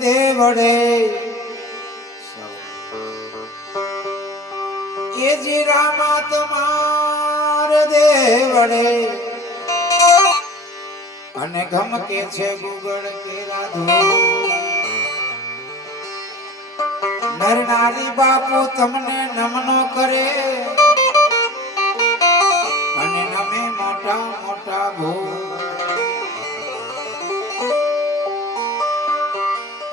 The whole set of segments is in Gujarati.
દેવડે એ જી રામા તમાર દેવડે અને ગમ કે છે ગુગળ કે રાધો નર નારી બાપુ તમને નમનો કરે અને નમે મોટા મોટા ભૂ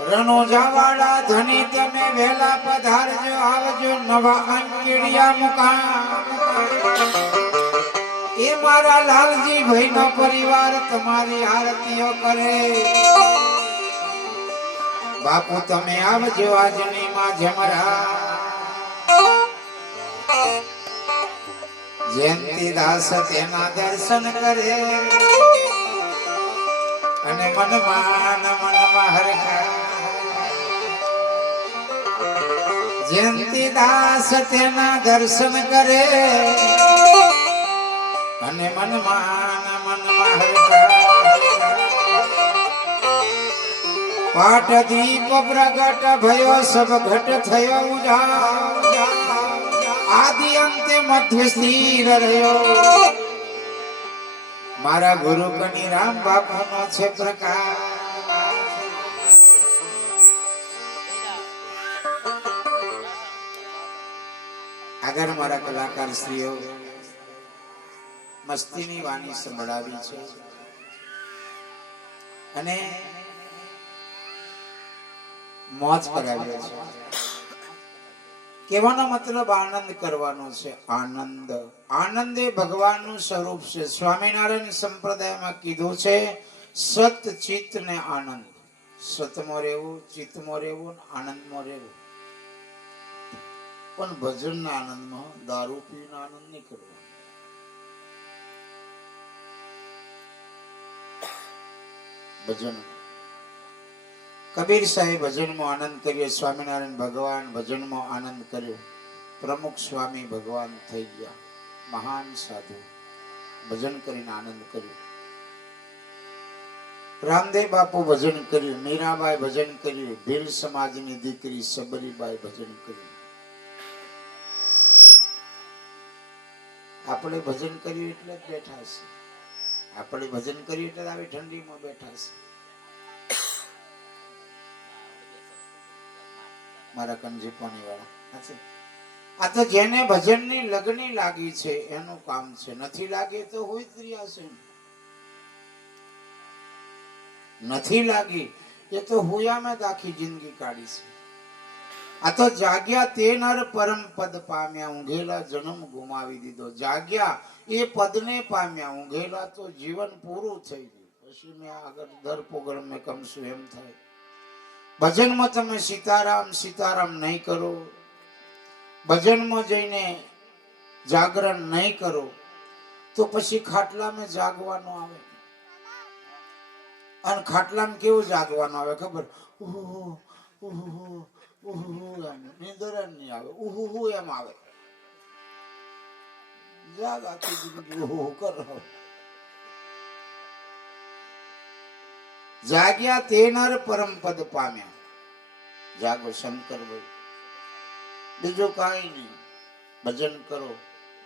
રણોજાવાળા ધણી તમે વેલા પધારજો આવજો નવા અંકેડિયા મુકામ એ મારા લાલજી ભાઈ નો પરિવાર તમારી આરતીઓ કરે બાપુ તમે આવજો આજની માં જમરા જયંતી દાસ તેના દર્શન કરે અને મનમાં હરખા જયંતી દાસ તેના દર્શન કરે અને મનમાં પાઠ દીપ પ્રગટ ભયો સબ ઘટ થયો ઉજા આદિ અંતે મધ્ય સ્થિર રહ્યો મારા ગુરુ કની રામ બાપુ નો છે પ્રકાશ આગળ મારા કલાકાર શ્રીઓ મસ્તીની વાણી સંભળાવી છે અને મોજ કરાવ્યો છે કહેવાનો મતલબ આનંદ કરવાનો છે આનંદ આનંદ એ ભગવાનનું સ્વરૂપ છે સ્વામિનારાયણ સંપ્રદાયમાં કીધું છે સત ચિત્ત ને આનંદ સતમાં રહેવું ચિત્તમાં રહેવું આનંદમાં રહેવું પણ ભજનના આનંદમાં દારૂ પીનો આનંદ નહીં કરવો ભજન કબીર સાહેબ ભજનમાં આનંદ કર્યો સ્વામિનારાયણ ભગવાન ભજનમાં આનંદ કર્યો પ્રમુખ સ્વામી ભગવાન થઈ ગયા મહાન સાધુ ભજન કરીને આનંદ કર્યો રામદેવ બાપુ ભજન કર્યું મીરાબાઈ ભજન કર્યું ભીલ સમાજની દીકરી સબરીબાઈ ભજન કર્યું આપણે ભજન કર્યું એટલે જ બેઠા છે આપણે ભજન કર્યું એટલે આવી ઠંડીમાં બેઠા છે મારા કંજી પાણી વાળા આ તો જેને ભજનની લગની લાગી છે એનું કામ છે નથી લાગે તો હોય જ રહ્યા છે નથી લાગી એ તો હુયામાં જ આખી જિંદગી કાઢી છે આ તો જાગ્યા તે નર પરમ પદ પામ્યા ઊંઘેલા જન્મ ગુમાવી દીધો જાગ્યા એ પદને પામ્યા ઊંઘેલા તો જીવન પૂરું થઈ ગયું પછી મેં આગળ દર પ્રોગ્રામ મેં કમશું એમ થાય ભજનમાં તમે સીતારામ સીતારામ નહીં કરો ભજનમાં જઈને જાગરણ નહીં કરો તો પછી ખાટલામાં જાગવાનું આવે અને ખાટલામાં કેવું જાગવાનું આવે ખબર નીંદર નહીં આવે એમ આવે જાગ આખી જિંદગી કરો જાગ્યા તે નર પરમ પદ પામ્યા જાગો શંકરભાઈ બીજું કાંઈ નહીં ભજન કરો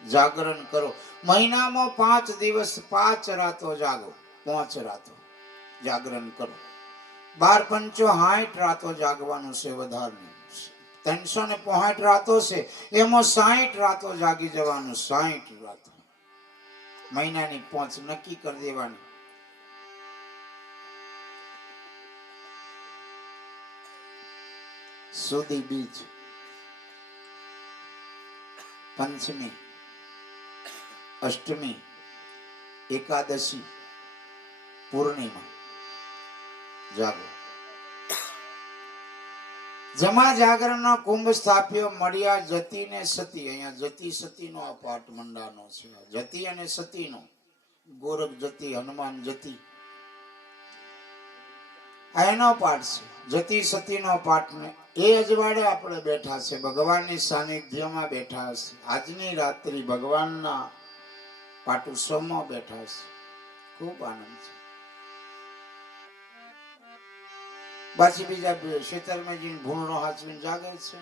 જાગરણ કરો મહિનામાં 5 દિવસ 5 રાતો જાગો 5 રાતો જાગરણ કરો 12 પંચો 60 રાતો જાગવાનું છે વધારે 365 રાતો છે એમાં 60 રાતો જાગી જવાનું 60 રાતો મહિનાની 5 નક્કી કરી દેવાની સુદી બીજ પંચમી અષ્ટમી એકાદશી પૂર્ણિમા જાગો જમા જાગરણનો કુંભ સ્થાપ્યો મળ્યા જતી ને સતી અહીંયા જતી સતી નો પાઠ મંડાનો છે જતી અને સતી નો ગોરખ જતી હનુમાન જતી એનો પાઠ છે જતી સતી નો પાઠ ને એ અજવાડે આપણે બેઠા છે ભગવાનની સાનિધ્યમાં બેઠા છે આજની રાત્રિ ભગવાનના પાટોત્સવમાં બેઠા છે ખૂબ આનંદ છે પાછી બીજા ખેતરમાં જઈને ભૂણનો હાચવીને જાગે છે,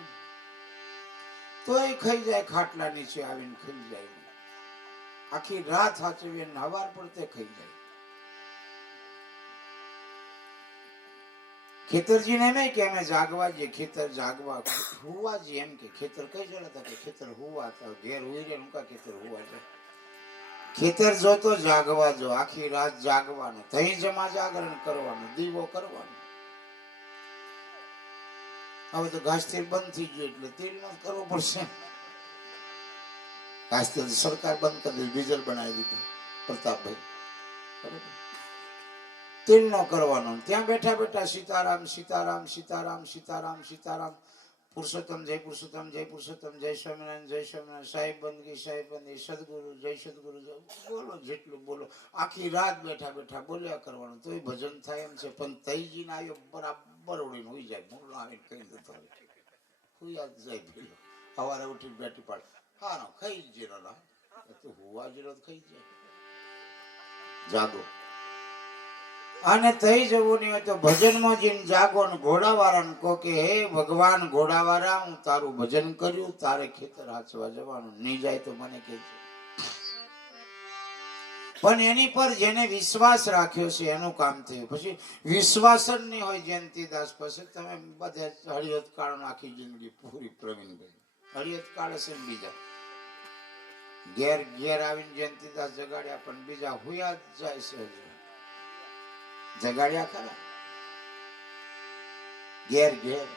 તોય ખાઈ જાય, ખાટલા નીચે આવીને ખાઈ જાય, આખી રાત હાચવીને હવાર પડતે ખાઈ જાય. ખેતરજીને એમ કે અમે જાગવા જઈએ, ખેતર જાગવા હુવા જઈએ એમ કે. ખેતર કઈ જણા હતા કે ખેતર હુવા હતા, ઘેર હુઈ રે નુકા ખેતર હુવા જાય. ખેતર જો તો જાગવા જો, આખી રાત જાગવાનું, તઈ જમા જાગરણ કરવાનું, દીવો કરવાનો. હવે તો ઘાસ તેલ બંધ થઈ ગયું એટલે તેલ નો કરવો પડશે. ઘાસ તેલ સરકાર બંધ કરી દીધું, ડીઝલ બનાવી દીધું પ્રતાપભાઈ, બરાબર. તેલ નો કરવાનો, ત્યાં બેઠા બેઠા સીતારામ સીતારામ સીતારામ સીતારામ સીતારામ, પુરુષોત્તમ જય પુરુષોત્તમ જય પુરુષોત્તમ, જય સ્વામિનારાયણ જય સ્વામિનારાયણ, સાહેબ બંદગી સાહેબ બંદગી, સદગુરુ જય સદગુરુ, બોલો જેટલું બોલો. આખી રાત બેઠા બેઠા બોલ્યા કરવાનું, તોય ભજન થાય એમ છે. પણ તઈજી ના આવ્યો બરાબર ઉડીને હોઈ જાય, મૂળ આવીને કઈ જતો હુયા જાય પેલો. સવારે ઉઠી બેઠી પાડ હા ખાઈ જ જેલો ના તું હુવા જેલો ખાઈ જાય. જાગો. અને થઈ જવું નહીં હોય તો ભજનમાં જઈને જાગો ને ઘોડાવાળાને કહો કે હે ભગવાન ઘોડાવાળા, હું તારું ભજન કર્યું, તારે ખેતર હાચવા જવાનું, નહીં જાય તો મને કહેજો. પણ એની પર જેને વિશ્વાસ રાખ્યો છે એનું કામ થયું. પછી વિશ્વાસ જ નહીં હોય જયંતિદાસ, પછી તમે બધા હળિયત કાળ આખી જિંદગી પૂરી પ્રવીણભાઈ હળિયત કાળ હશે ને બીજા ઘેર ઘેર આવીને જયંતિદાસ જગાડ્યા, પણ બીજા હુયા જ જાય છે. જગાડ્યા ખરા ઘેર ઘેર.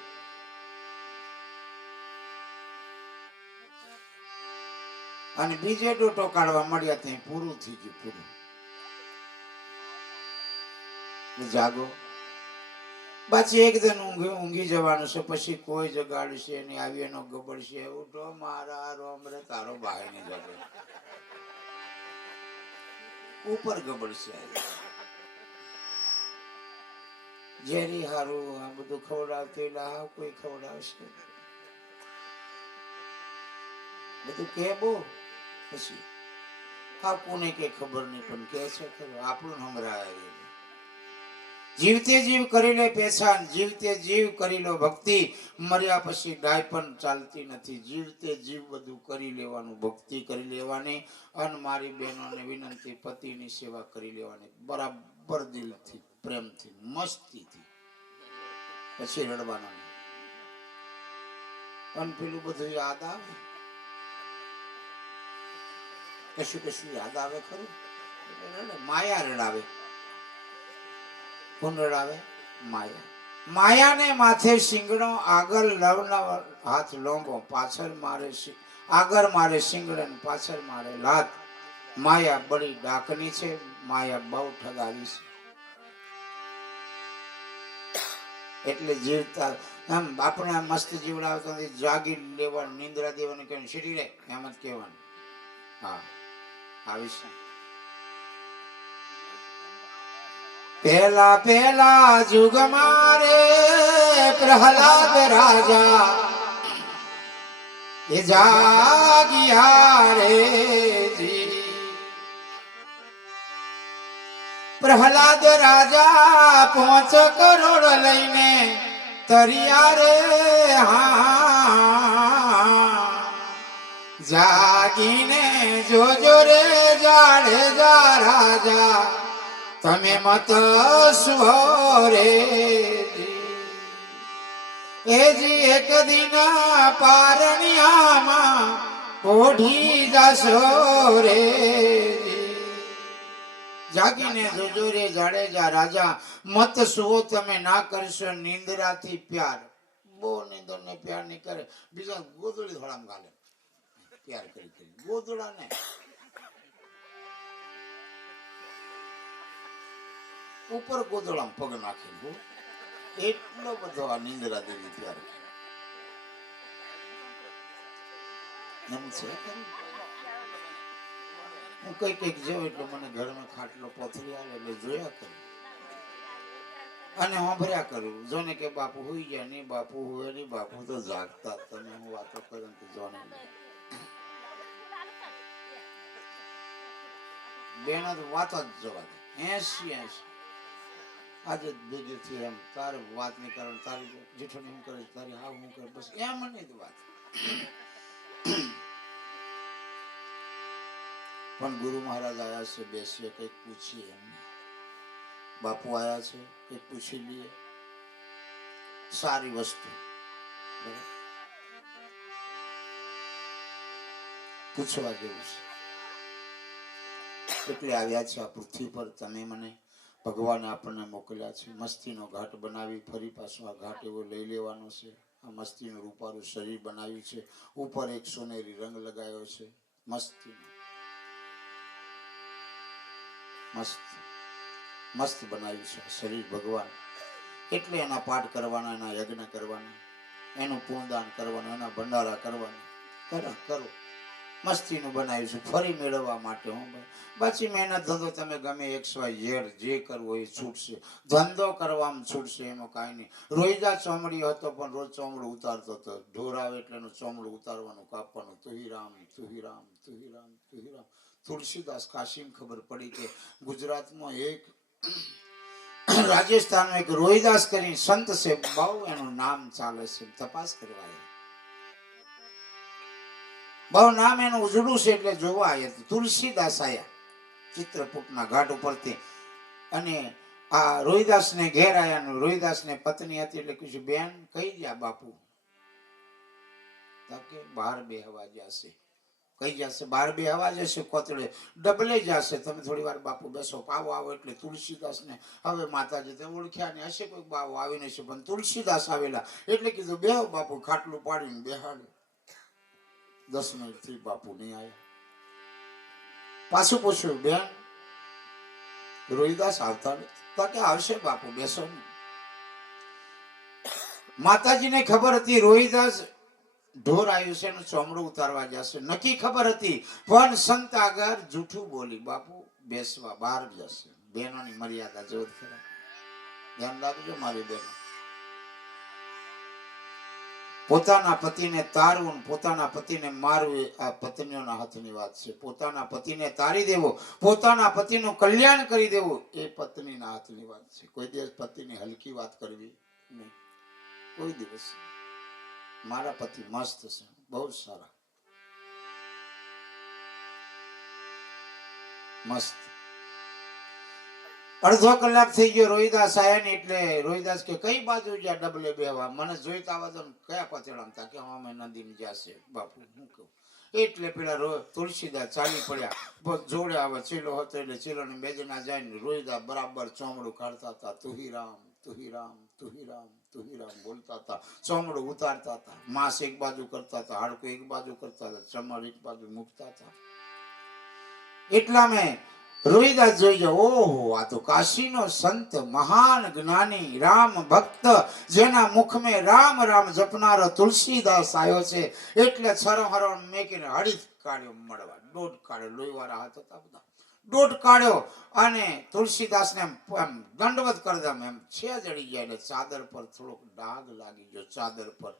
અને બીજે ડોટો કાઢવા મળ્યા ત્યાં પૂરું થઈ ગયું, પૂરું. જાગો. પાછી એકદમ ઊંઘી જવાનું છે, પછી કોઈ જગાડશે નહીં, આવી એનો ગબડશે, ઉઠો મારા રોમ રે તારો ભાઈ ને જાગે ઉપર ગબડશે. ઝેરી હારું આ બધું ખવડાવતું એટલે હા કોઈ ખવડાવશે બધું કે બહુ. પછી હા કોને કે ખબર નહીં, પણ કે છે ખરું આપણું હમરાય. જીવતે જીવ કરી લે પહેચાન, જીવતે જીવ કરી લો ભક્તિ, મર્યા પછી ગાય પણ ચાલતી નથી. જીવતે જીવ બધું કરી લેવાનું, ભક્તિ કરી લેવાની. અને મારી બહેનોને વિનંતી, પતિની સેવા કરી લેવાની બરાબર દિલથી, પ્રેમથી, મસ્તીથી, પછી રડવાનું. અને પેલું બધું યાદ આવે, કશું કશું યાદ આવે ખરું, માયા રડાવે. કોણ રડાવે? માયા. માયાને માથે શિંગડો, આગળ લવના હાથ લોંગો, પાછળ મારે આગળ મારે શિંગડે, પાછળ મારે લાત. માયા બડી ડાકની છે, માયા બહુ ઠગાવી છે. એટલે જીવતા આમ આપણે મસ્ત જીવડાવતા જાગી લેવાનું, નિંદ્રા દેવાનું કહેવાનું, સીડી રે એમ જ કહેવાનું. હા આવીશ. પહેલા પહેલા જુગ મારે પ્રહલાદ રાજા એ જાગિયા રે જી. પ્રહલાદ રાજા 5 કરોડ લઈને તરિયા રે હા. જાગીને જોજો રે જાડેજા રાજા, તમે મત સુવો રે એજી. એક દિન પારણિયામાં ઓઢી જશો રે. જાગીને જોજો રે જાડેજા રાજા, મત સુવો તમે ના કરશો નિંદ્રાથી પ્યાર. બહુ નિંદર ને પ્યાર નહીં કરે, બીજા ગોદડી થોડામ ગાલે પ્યાર કરી કરી, ગોદડા ને ઉપર ગોદડામાં પગ નાખી. એટલો બધો આ નિંદ્રા દેવી પ્યાર એમ છે. હું કઈ કઈક જાઉં એટલે મને ઘરમાં ખાટલો પથરી આવે એટલે જોયા કરું અને સાંભળ્યા કરું. જોને કે બાપુ હોઈ ગયા નહીં, બાપુ હોય નહીં, બાપુ તો જાગતા. તમે હું વાતો કરું કે જોને બેનો તો વાતો જ જવા દે. 80 આજે ભેગી થઈ એમ તારે વાત નહીં કરવાની, તારી જેઠાણી શું કરે, તારી હાવ શું કરે, બસ એમ નહીં જ વાત. પણ ગુરુ મહારાજ આયા છે, બેસીએ કંઈક પૂછીએ એમ. બાપુ આયા છે, કંઈક પૂછી લઈએ, સારી વસ્તુ પૂછવા જેવું છે. એટલે આવ્યા છે આ પૃથ્વી પર. તમે મને ભગવાને આપણને મોકલ્યા છે, મસ્તીનો ઘાટ બનાવી ફરી પાછો આ ઘાટ એવો લઈ લેવાનો છે. આ મસ્તીનું રૂપારું શરીર બનાવ્યું છે, ઉપર એક સોનેરી રંગ લગાવ્યો છે, મસ્તીનો મસ્ત મસ્ત બનાવ્યું છે શરીર ભગવાન. એટલે એના પાઠ કરવાના, એના યજ્ઞ કરવાના, એનું પૂર્ણદાન કરવાનું, એના ભંડારા કરવાના. કરો મસ્તીનું બનાવ્યું છે ફરી મેળવવા માટે. હું બાકી મહેનત ધંધો તમે ગમે XYZ જે કરવો એ છૂટશે, ધંધો કરવામાં છૂટશે, એમાં કાંઈ નહીં. રોહિદા ચોમડી હતો પણ રોજ ચોમડું ઉતારતો હતો. ઢોર આવે એટલે એનું ચોમડું ઉતારવાનું, કાપવાનું. તુહી રામ તુહી રામ તુહી રામ તુહી રામ. તુલસીદાસ કાશીમ ખબર પડી કે ગુજરાતમાં એક રાજસ્થાનમાં એક રોહિદાસ કરીને સંત છે, બહુ એનું નામ ચાલે છે, તપાસ કરવા બહુ નામ એનું ઉજળું છે. એટલે જોવા આવ્યા તુલસીદાસ આયા ચિત્રકૂટના ઘાટ ઉપરથી. અને આ રોહિદાસ ને ઘેર આયા. રોહિદાસ ને પત્ની હતી એટલે કીધું બેન કઈ ગયા બાપુ? કે બહાર બેહવા જશે. કઈ જશે? બહાર બેહવા જશે, કોતડે ડબલે જશે. તમે થોડી વાર બાપુ બેસો, પાવો આવો. એટલે તુલસીદાસ ને હવે માતાજી તે ઓળખ્યા ને હશે, કોઈ બાવો આવીને છે, પણ તુલસીદાસ આવેલા એટલે કીધું બેહો બાપુ. ખાટલું પાડીને બેહાડ્યું. 10 મિનિટથી બાપુ નહીં આવ્યા. પાછું પૂછ્યું બેન રોહિદાસ આવતા નથી? તો કે આવશે બાપુ, બેસો ને. માતાજીને ખબર હતી રોહિદાસ ઢોર આવ્યું છે, એનું ચોમડું ઉતારવા જશે. નક્કી ખબર હતી, પણ સંત આગળ જૂઠું બોલી. બાપુ બેસવા બહાર જશે. બહેનોની મર્યાદા જોત ખરા, ધ્યાન રાખજો મારી બહેનો. પોતાના પતિને તારવું, પોતાના પતિને મારવું આ પત્નીઓના હાથની વાત છે. પોતાના પતિને તારી દેવો, પોતાના પતિનું કલ્યાણ કરી દેવું એ પત્નીના હાથની વાત છે. કોઈ દિવસ પતિની હલકી વાત કરવી નહીં, કોઈ દિવસ. મારા પતિ મસ્ત છે, બહુ સારા, મસ્ત. અડધો કલાક થઈ ગયો. રોહિદાસ આયા ને એટલે રોહિદાસ કે કઈ બાજુ જ્યાં ડબલે બેવા? મને જોઈતા આવા તો કયા પતેડા? કે હા મેં નદીમાં જશે બાપુ. હું કહું એટલે પેલા તુલસીદાસ ચાલી પડ્યા. જોડે આવે ચેલો હતો એટલે ચેલો ને બેજના જાય ને રોહિદાસ બરાબર ચોમડું કાઢતા હતા. તુહી રામ તુહી રામ તુહી રામ તુહી રામ બોલતા હતા. ચોમડું ઉતારતા હતા. માંસ એક બાજુ કરતા હતા, હાડકું એક બાજુ કરતા હતા, ચમડ એક બાજુ મૂકતા હતા. એટલા મેં રોહિદાસ જોઈ જાય, ઓહો આ તો કાશીનો સંત, મહાન જ્ઞાની, રામ ભક્ત, જેના મુખમાં રામ રામ જપનારો તુલસીદાસ આવ્યો છે. એટલે છરહરો મેકીને હળી કાઢ્યો મળવા. દોઢ કાઢ્યો. લોહીવાળા હાથ હતા બધા. દોઢ કાઢ્યો અને તુલસીદાસને એમ દંડવત કરી દે. એમ છે જડી ગયા એટલે ચાદર પર થોડોક ડાઘ લાગી ગયો. ચાદર પર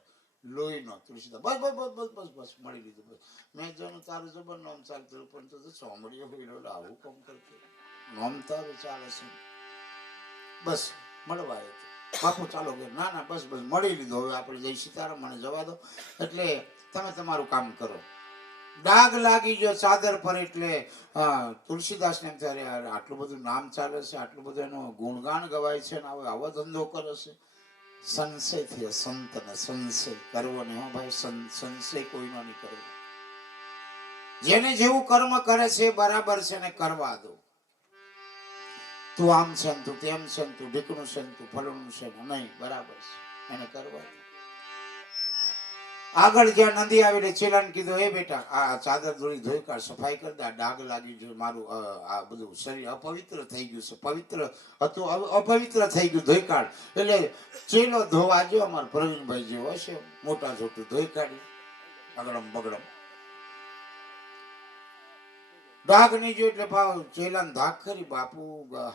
લોહીનો. તુલસીદાસ બસ બસ બસ બસ બસ બસ મળી લીધું. બસ મેં જોયું તારું જબર નોમ ચાલતું, પણ તો ચોમડીઓ હોય આવું કામ કરતું. નોમ તારું ચાલે છે, બસ મળવા આવ્યો બાપુ. ચાલો કે ના ના બસ બસ મળી લીધું. હવે આપણે જઈ સીતારામ, મને જવા દો. એટલે તમે તમારું કામ કરો. ડાઘ લાગી ગયો ચાદર પર. એટલે તુલસીદાસ ને એમ ત્યારે આટલું બધું નામ ચાલે છે, આટલું બધું એનું ગુણગાન ગવાય છે, ને હવે આવો ધંધો કરે છે. સંશય થયો સંતને. સંશય કરવો નહીં હો ભાઈ, સંશય કોઈનો નહીં કરવો. જેને જેવું કર્મ કરે છે બરાબર છે ને કરવા દો. તું આમ છે ને તું તેમ છે ને તું ઢીકણું છે ને તું ફલણું છે ને નહીં, બરાબર છે એને કરવા દો. આગળ જ્યાં નદી આવીને ચેલાને કીધું એ બેટા આ ચાદર ધોળી ધોઈ કાઢ, સફાઈ કરી દે. ડાઘ લાગી ગયું, મારું આ બધું શરીર અપવિત્ર થઈ ગયું છે. પવિત્ર હતું અપવિત્ર થઈ ગયું, ધોઈ કાઢ. એટલે ચેલો ધોવા જો અમારા પ્રવીણભાઈ જેવો હશે, મોટા જોતું ધોઈ કાઢ્યું. અગડમ બગડમ ડાઘ નહીં જો એટલે ભાવ ચેલાને ધાક ખરી. બાપુ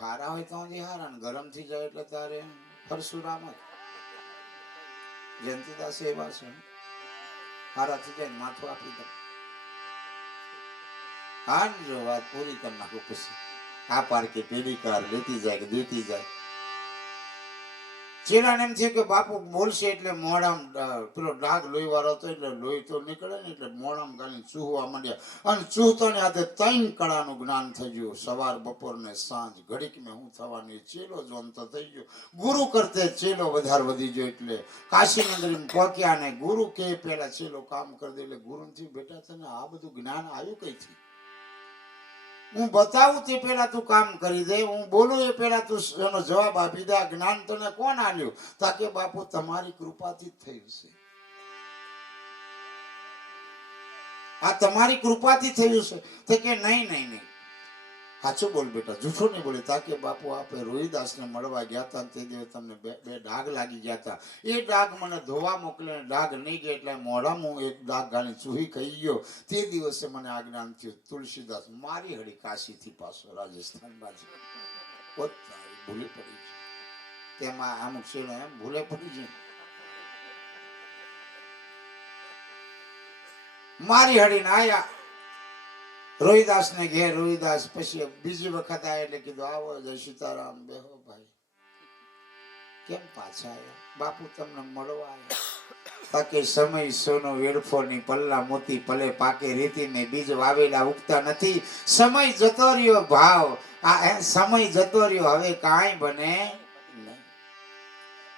હારા હોય તો હારા ને ગરમ થઈ જાય એટલે તારે પરશુરામ જ. જયંતિદાસ એવા છે, હારા થઈ જાય માથું આપી દે. હા જો વાત પૂરી કરી નાખો પછી આ પાર કે પેલી કાર લેતી જાય કે દેતી જાય. ચેલાને એમ થયું કે બાપુ બોલશે એટલે મોઢામાં પેલો ડાઘ લોહી વાળો હતો એટલે લોહી તો નીકળે ને એટલે મોઢામાં ગાલીને ચૂહવા માંડ્યા અને ચૂહતાની હાથે 3 કળાનું જ્ઞાન થઈ ગયું. સવાર બપોર ને સાંજ ઘડીક મેં હું થવાની ચેલો જોનતો થઈ ગયો. ગુરુ કરતે ચેલો વધારે વધી ગયો એટલે કાશી નગરી પહોંચ્યા ને ગુરુ કે પેલા ચેલો કામ કરી દે એટલે ગુરુ થી બેટા તને આ બધું જ્ઞાન આવ્યું કઈથી? હું બતાવું તે પેલા તું કામ કરી દે, હું બોલું એ પેલા તું એનો જવાબ આપી દે. આ જ્ઞાન તને કોણ આલ્યું? તાકે બાપુ તમારી કૃપાથી જ થયું છે, આ તમારી કૃપાથી થયું છે. તો કે નહીં નહીં નહીં, સાચું બોલ બેટા, જૂઠું નહીં બોલે. તાકે બાપુ આપે રોહિદાસને મળવા ગયા હતા તે દિવસે તમને બે ડાઘ લાગી ગયા હતા. એ ડાઘ મને ધોવા મોકલે, ડાઘ નહીં ગયા એટલે મોઢામાં હું એક ડાઘ ગાલી ચૂહી ખાઈ ગયો. તે દિવસે મને આ જ્ઞાન થયું. તુલસીદાસ મારી હળી કાશીથી પાછો રાજસ્થાન બાજુ ભૂલે પડી છે. તેમાં અમુક છે એમ ભૂલે પડી છે. મારી હળીને આયા રોહિદાસ ને ઘેર. રોહિદાસ પછી બીજી વખત આયા એટલે કીધું આવો જય સીતારામ, બેહો ભાઈ, કેમ પાછા આવ્યા? બાપુ તમને મળવા આવ્યા. તાકે સમય સોનો વેડફો ની પલ્લા મોતી પલે પાકે રીતિ ને બીજ વાવેલા ઉગતા નથી. સમય જતો રહ્યો ભાવ, આ સમય જતો રહ્યો હવે કાંઈ બને નહીં.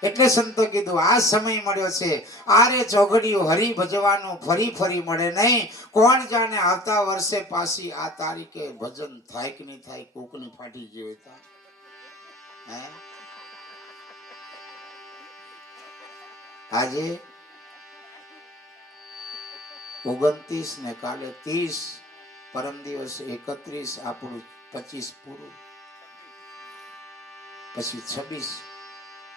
એટલે સંતો કીધું આ સમય મળ્યો છે, આરે ચોઘડિયું હરી ભજવાનું ફરી ફરી મળે નહીં. કોણ જાણે આવતા વર્ષે પાછી આ તારીખે ભજન થાય કે નહીં થાય, કોકની ફાટી ગઈ હોય. હે આજે 29 ને કાલે 30, પરમ દિવસ 31, આપણું 25 પૂરું, પછી 26.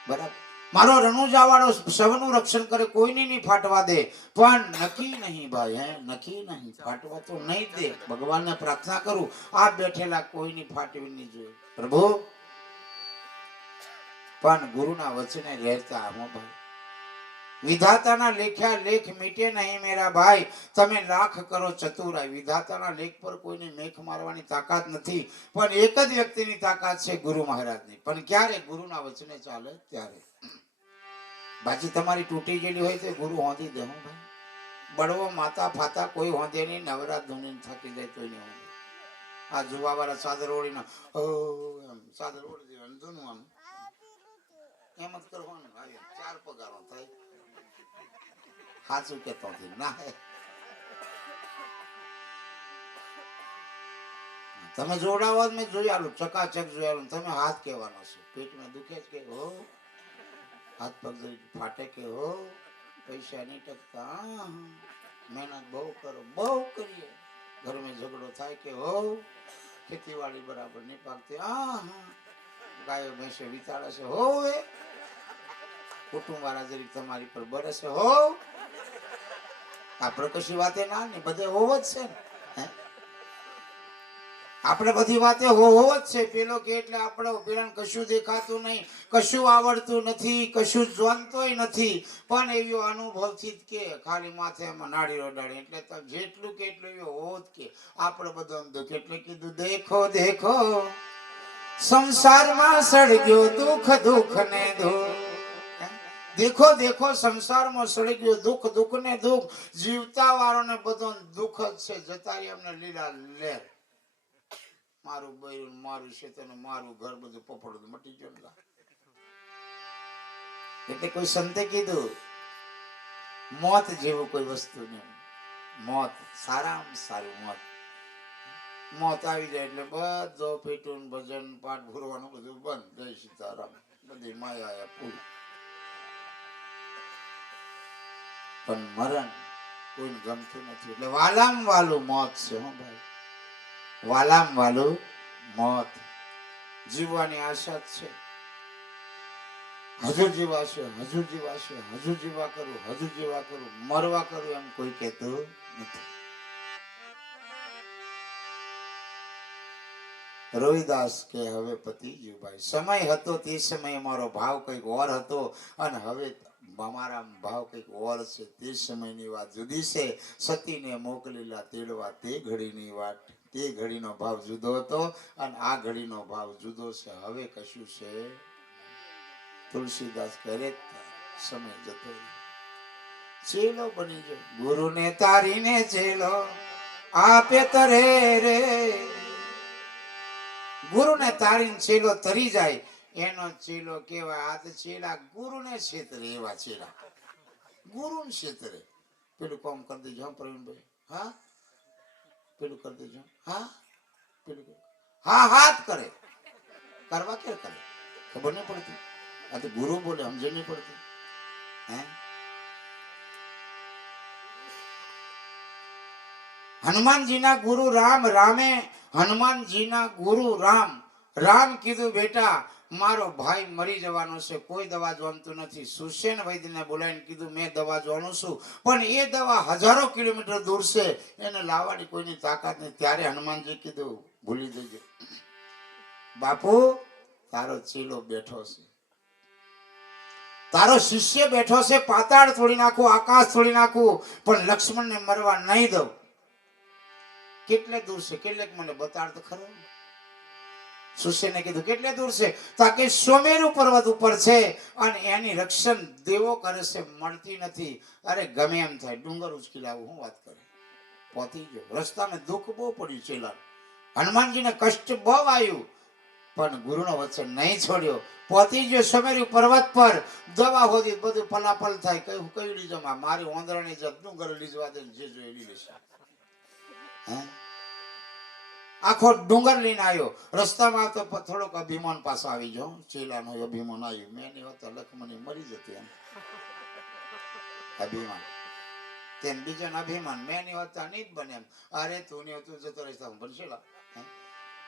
બરાબર. મારો રણુજા વાળો સૌનું રક્ષણ કરે, કોઈની નહીં ફાટવા દે. પણ નક્કી નહીં ભાઈ, હે નક્કી નહીં, ફાટવા તો નહીં દે. ભગવાનને પ્રાર્થના કરું આ બેઠેલા કોઈની ફાટવી નહીં જોઈએ પ્રભુ. પણ ગુરુના વચને રહેતા હો ભાઈ. વિધાતાના લેખ્યા લેખ મીટે નહીં મેરા ભાઈ. તમે લાખ કરો ચતુરાઈ, વિધાતાના લેખ પર કોઈની મેખ મારવાની તાકાત નથી. પણ એક જ વ્યક્તિની તાકાત છે, ગુરુ મહારાજની. પણ ક્યારે? ગુરુના વચને ચાલે ત્યારે. બાકી તમારી તૂટી ગયેલી હોય તો ગુરુ હોંધી દે. હું ભાઈ બળવો માતા ફાતા કોઈ હોંધે નહીં. નવરાત ધૂની થકી જાય તોય નહીં હોંધે. આ જુવા વાળા ચાદર ઓળીને એમ ચાદર ઓળી દેવાનું ધૂનું આમ એમ જ કરવાનું. 4 પગારો થાય. સાચું કેતો ના, તમે જોડાવો મેં જોયાલું, ચકાચક જોયાલું. તમે હાથ કહેવાનો છે, પેટમાં દુખે છે કે હો, હાથ પગ ફાટે કે હો, પૈસા નહીં ટકતા, મહેનત બહુ કરો, બહુ કરીએ, ઘરમાં ઝઘડો થાય કે હો, ખેતીવાડી બરાબર નહીં પાકતી, ગાયો ભેંસો વિતાડે છે હો, કુટુંબ વાળા જરી તમારી પર બરસે હો. આપણે કશી વાતે ના ને બધે હોવો જ છે ને. આપણે બધી વાતે હોવો જ છે. પેલો કે એટલે આપણે પેલા કશું દેખાતું નહીં, કશું આવડતું નથી, કશું જાણતોય નથી. પણ એવો અનુભવથી જ કે ખાલી માથે એમાં નાડી રડાડી એટલે તમે જેટલું કે એટલું એવો હોવો જ કે. આપણે બધું દુઃખ એટલે કીધું દેખો દેખો સંસારમાં સળગ્યો દુઃખ દુઃખ ને દુઃખ. દેખો દેખો સંસારમાં સળી ગયો દુઃખ દુઃખ ને દુઃખ. જીવતા વાળોને બધો દુઃખ જ છે, જતા એમને લીલા લેર. મારું બૈરું, મારું શેતન, મારું ઘર બધું પપડું મટી ગયું. એટલે કોઈ સંતે કીધું મોત જેવું કોઈ વસ્તુ નહીં. મોત સારામાં સારું મોત. મોત આવી જાય એટલે બધો પેટું ભજન પાઠ ભરવાનું બધું બંધ. જય સીતારામ, બધી માયા પૂરી. પણ મરણ કોઈને ગમતું નથી. એટલે વાલામ વાલું મોત છે. હો ભાઈ, વાલામ વાલું મોત. જીવવાની આશા જ છે. હજુ જીવાશે, હજુ જીવાશે, હજુ જીવા કરું, હજુ જીવા કરું, મરવા કરું એમ કોઈ કહેતું નથી. રોહિદાસ કે હવે પતી ગયું ભાઈ. સમય હતો તે સમયે મારો ભાવ કઈક ઓર હતો અને હવે અમારા ભાવ કઈક ઓર છે. તે સમયની વાત જુદી છે. સતીને મોકલેલા તેડવા તે ઘડીની વાત, તે ઘડીનો ભાવ જુદો હતો અને આ ઘડીનો ભાવ જુદો છે. હવે કશું છે. તુલસીદાસ કરે સમય જતો રહ્યો. ચેલો બની જાય ગુરુને તારીને ચેલો આપે તરે રે. ગુરુને તારીને ચેલો તરી જાય એનો ચેલો કેવાય. આ તો ચેલા ગુરુને છેતરે એવા ચેલા. ગુરુને છેતરે. પેલું કામ કરી દેજો હા પ્રવીણભાઈ, હા પેલું કરી દેજો, હા પેલું હા હાથ કરે, કરવા ક્યારે કરે ખબર નહીં પડતી. આ તો ગુરુ બોલે સમજ નહીં પડતી. હે હનુમાનજીના ગુરુ રામ, રામે હનુમાનજીના ગુરુ રામ. રામ કીધું બેટા મારો ભાઈ મરી જવાનો છે, કોઈ દવા જોવાનું નથી. સુસેન વૈદ્યને બોલાવીને કીધું મેં દવા જોવાનું છું, પણ એ દવા હજારો કિલોમીટર દૂર છે, એને લાવવાની કોઈની તાકાત નહીં. ત્યારે હનુમાનજી કીધું ભૂલી જજો બાપુ, તારો ચેલો બેઠો છે, તારો શિષ્ય બેઠો છે. પાતાળ તોડી નાખું, આકાશ તોડી નાખું, પણ લક્ષ્મણને મરવા નહીં દઉં. કેટલે દૂર છે, કેટલેક મને બતાડ તો ખરો. સુશેને કીધું કેટલે દૂર છે? તાકે સોમેરુ પર્વત ઉપર છે, અને એની રક્ષણ દેવો કરે છે, મળતી નથી. અરે ગમે એમ થાય, ડુંગર ઉચકી લાવું, હું વાત કરે. પહોંચી ગયો. રસ્તામાં દુઃખ બહુ પડ્યું ચેલા. હનુમાનજીને કષ્ટ બહુ આવ્યું, પણ ગુરુનો વચન નહીં છોડ્યો. પહોંચી ગયો સોમેરુ પર્વત પર. દવા હોતી બધું પલાપલ થાય. કયું કયું લીધો મારી ઓંદરાની જત ડુંગર લીધવા દે, જે જોઈ લઈ લેશે. આખો ડુંગર લઈને આવ્યો. રસ્તામાં આવતો થોડોક અભિમાન પાછો આવી ગયો. ચેલાનો અભિમાન આવ્યું. મેં નહીં હોતા લખમણી મરી જતી. એમ અભિમાન. તેમ બીજાને અભિમાન મેં નહીં હોતા નહીં જ બને. એમ અરે તું નહીં હોતું જતો રહીશ બનશે.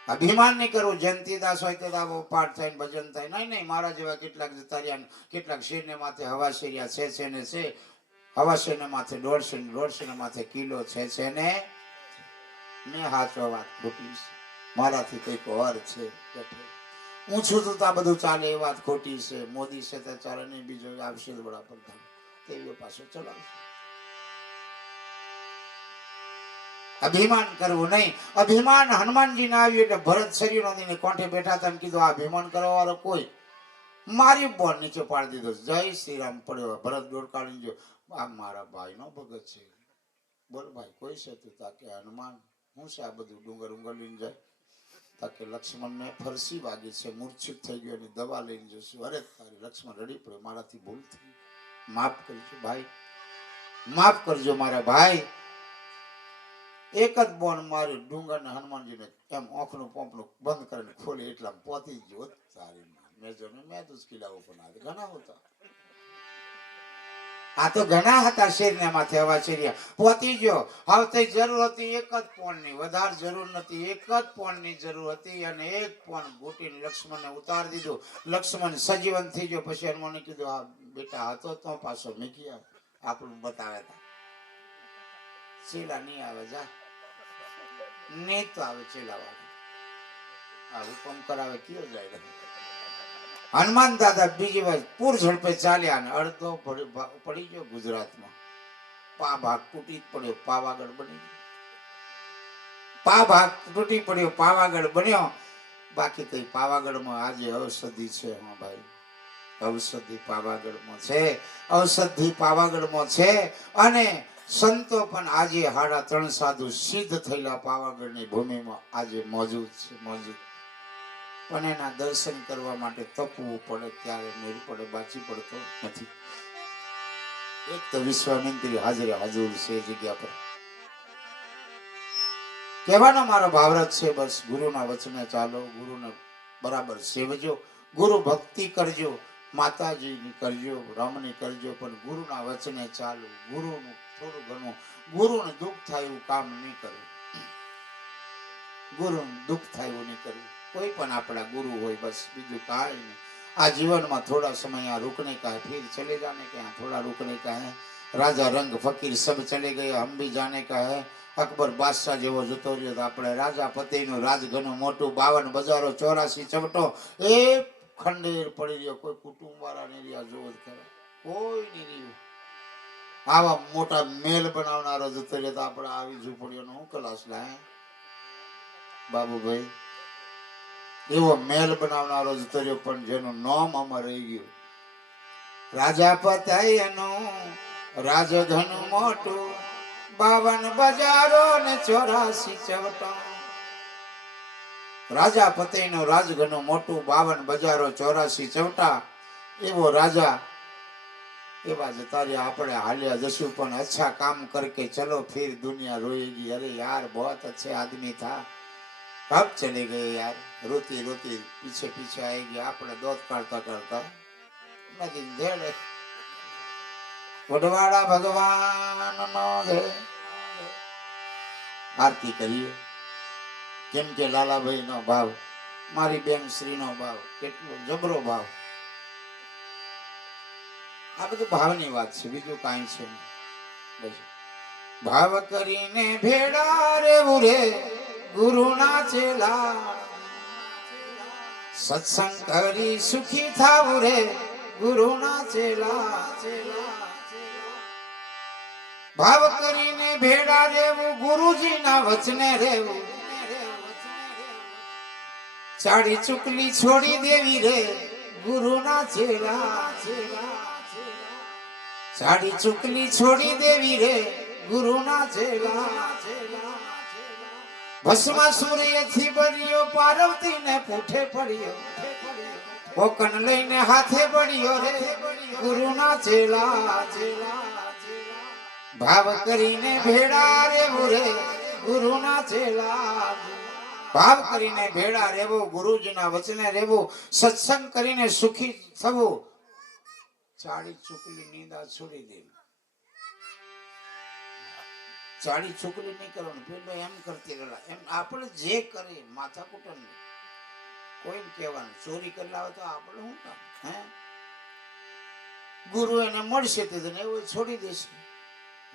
અભિમાન નહીં કરવું. જયંતીદાસ હોય તો પાઠ થાય ને ભજન થાય. નહીં નહીં, મારા જેવા કેટલાક જતા રહ્યા, કેટલાક શેરને માથે હવા શેર્યા છે ને છે. હવા શેરને માથે 150 ને માથે કિલો છે ને. મેં હાચો વાત ખોટી છે, મારાથી કઈક ઓર છે. હું છું તો આ બધું ચાલે એ વાત ખોટી છે. મોદી છે તો ચાલે નહીં, બીજો આવશે વડાપ્રધાન તેવીઓ પાછો ચલાવશે. અભિમાન કરવું નહીં. અભિમાન હનુમાનજી ને આવ્યું એટલે ભરત શરીર નોંધીને કોઠે બેઠા હતા. કીધું આ અભિમાન કરવા વાળો કોઈ મારી બોન નીચે પાડી દીધો. જય શ્રી રામ પડ્યો. ભરત દોડ કાઢી ગયો. આ મારા ભાઈ નો ભગત છે. બોલ ભાઈ કોઈ છે તું? તાકે હનુમાન હું છે આ બધું ડુંગર ઉંગર લઈને જાય. તાકે લક્ષ્મણ ને ફરસી વાગી છે, મૂર્છિત થઈ ગયો, એની દવા લઈને જશું. અરે તારી લક્ષ્મણ રડી પડ્યો, મારાથી ભૂલ થઈ, માફ કરજો ભાઈ, માફ કરજો મારા ભાઈ. એક જ બોન મારી ડુંગર ને હનુમાનજી ને એમ આંખનું પોંપનું બંધ કરીને ખોલી એટલા પહોંચી ગયો. તારી મેજર ને મેં દુષ્કી લાવું પણ આ ઘણા હતા. આ તો ઘણા હતા. શેરને માથે હવા શેરિયા પહોંચી ગયો. હવે તે જરૂર હતી એક જ પોન ની, વધારે જરૂર નથી. એક જ પોન ની જરૂર હતી, અને એક પોન ઘૂંટીને લક્ષ્મણને ઉતારી દીધું. લક્ષ્મણ સજીવન થઈ ગયો. પછી હનુમાને કીધું આ બેટા હતો તો પાછો મૂકી આવ, આપણું બતાવે તા. ચેલા નહીં આવે, જા નહીં તો આવે ચેલા વાળા. આ હુકમ કરાવે કયો જાય. હનુમાન દાદા બીજી વાર પૂર ઝડપે ચાલ્યા અને અડધો પડી ગયો ગુજરાતમાં. પા ભાગ તૂટી પડ્યો, પાવાગઢ બની ગયો. પા ભાગ તૂટી પડ્યો, પાવાગઢ બન્યો. બાકી તો પાવાગઢમાં આજે ઔષધિ છે. હા ભાઈ, ઔષધિ પાવાગઢમાં છે, ઔષધિ પાવાગઢમાં છે. અને સંતો પણ આજે 3.5 સાધુ સિદ્ધ થયેલા પાવાગઢની ભૂમિમાં આજે મોજૂદ છે, મોજૂદ. પણ એના દર્શન કરવા માટે તપવું પડે, ત્યારે મેળ પડે, બાચી પડતો નથી. એક તો વિશ્વામિત્રી હાજર છે એ જગ્યા પર. કહેવાનો મારો ભાવરત છે બસ, ગુરુના વચને ચાલો, ગુરુને બરાબર સેવજો, ગુરુ ભક્તિ કરજો, માતાજીની કરજો, રામની કરજો, પણ ગુરુના વચને ચાલો. ગુરુનું થોડું ઘણું, ગુરુને દુઃખ થાય એવું કામ નહીં કરવું. ગુરુને દુઃખ થાય એવું નહીં કરવું. કોઈ પણ આપણા ગુરુ હોય, બસ બીજું કાંઈ નહીં. આ જીવનમાં થોડા સમય यहाँ रुकने का है, फिर चले जाने का है, थोड़ा रुकने का है. राजा रंग फकीर सब चले गए, हम भी जाने का है. અકબર બાદશાહ જેવો જતો રહ્યો તો આપણે રાજા પતિનું રાજઘનું મોટું 52 બજારો 84 ચવટો એ ખંડેર પડી રહ્યો. કોઈ કુટુંબ વાળા નહીં રહ્યા, જોવો જ ખરા, કોઈ નહીં રહ્યું. આવા મોટા મેલ બનાવનારો જતો રહ્યો તો આપણે આવી ઝૂંપડીઓનો શું કલાસ લાય બાબુભાઈ. એવો મેલ બનાવનારો જતો રહ્યો, પણ જેનું નામ અમર રહી ગયું. રાજા પતાયનું રાજધન મોટું, 52 બજારો ને 84 ચવટા. રાજા પતઈનું રાજઘનું મોટું, 52 બજારો 84 ચવટા. એવો રાજા એવા જતા રહ્યા. આપણે હાલ્યા જશું પણ અચ્છા કામ કરકે ચલો ફિર દુનિયા રોएगी. अरे यार बहुत अच्छे आदमी था, कब चले गए यार. रोती रोती पीछे पीछे आएगी. આપણે દોત કાઢતા કાઢતા નદી ધેડે. વડવાડા ભગવાનનો જય. આરતી કરીએ. કેમ કે લાલાભાઈનો ભાવ, મારી બેન શ્રીનો ભાવ, કેટલો જબરો ભાવ. આ બધું ભાવની વાત છે, બીજું કાંઈ છે નહીં. ભાવ કરીને ભેડા રેવું રે ગુરુના ચેલા, સત્સંગ કરી સુખી થાવું રે ગુરુના ચેલા. ભાવ કરીને ભેડા રેવું ગુરુજીના વચને રેવું, ચાડી ચુકલી છોડી દેવી રે ગુરુના ચેલા. સાડી ચુકલી છોડી દેવી રે ગુરુના ચેલા. ભસ્માસુરથી બળ્યો પાર્વતી ને પૂઠે પડ્યો, કોકન લઈને હાથે બળ્યો રે ગુરુના ચેલા. ભાવ કરીને ભેડા રેવું રે ગુરુના ચેલા. ભાવ કરીને ભેડા રહેવું, ગુરુજીના વચને રહેવું, સત્સંગ કરીને સુખી થવું, ચાડી ચુકલી નિંદા છોડી દેવી. ચાડી ચુકલી નહીં કરવાનું, પેલો એમ કરતી રહેલા. એમ આપણે જે કરે માથા કુટન નહીં, કોઈને કહેવાનું. ચોરી કરી લાવે તો આપણે શું કામ? હે, ગુરુ એને મળશે તે એવું છોડી દેશે.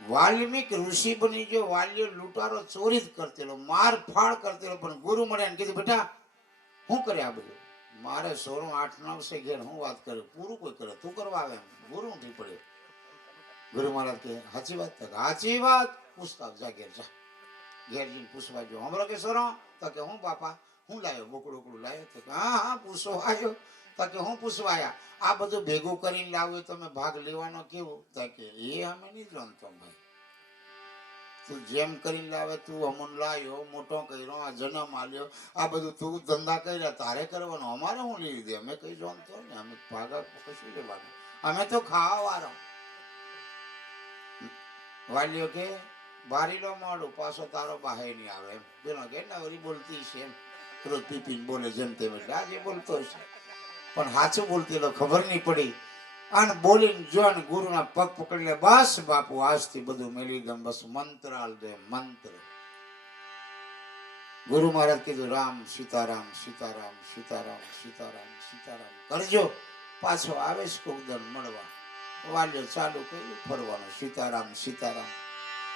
વાલ્મીક ઋષિ બની ગયો. વાલ્ય લૂંટારો ચોરી જ કરતેલો, માર ફાડ કરતેલો, પણ ગુરુ મળે ને કીધું બેટા શું કરે આ બધું? મારે 8-9 સે ઘેર હું વાત કરું, પૂરું કોઈ કરે, તું કરવા આવે એમ. ગુરુ નથી પડ્યો. ગુરુ મહારાજ કે સાચી વાત, સાચી વાત. પૂછતા જા ઘેર જા. ઘેર જઈને પૂછવા ગયો. હમણાં કે સોરો તો કે હું બાપા હું લાવ્યો, બોકડું લાવ્યો. તો કે હા હા પૂછવા આવ્યો. તો કે હું પૂછવા આવ્યા. આ બધું ભેગું કરીને લાવ્યું, તમે ભાગ લેવાનો કેવું? તો કે એ અમે નહીં જાણતો ભાઈ, તું જેમ કરીને લાવે, તું અમન લાવ્યો, મોટો કર્યો, આ જન્મ આલ્યો, આ બધું તું ધંધા કર્યા, તારે કરવાનો, અમારે હું લઈ દે? અમે કઈ જાણતો ને, અમે ભાગા કશું લેવાનું, અમે તો ખાવા વાળો. વાલ્યો કે બારીલો મોડું પાછો તારો બાહે નહીં આવે એમ. બેનો કે ના વરી બોલતી છે એમ, રોજ પીપીને બોલે જેમ તેમ. એટલે આજે બોલતો છે પણ સાચું બોલતી એટલે ખબર નહીં પડી. અને બોલીને જો ગુરુના પગ પકડી લે, બસ બાપુ આજથી બધું મેળવી દમ, બસ મંત્ર આલ દે મંત્ર. ગુરુ મહારાજ કીધું રામ સીતારામ સીતારામ સીતારામ સીતારામ સીતારામ કરજો, પાછો આવે છે કોક દર મળવા. વાલ્યો ચાલુ કર્યું ફરવાનું, સીતારામ સીતારામ.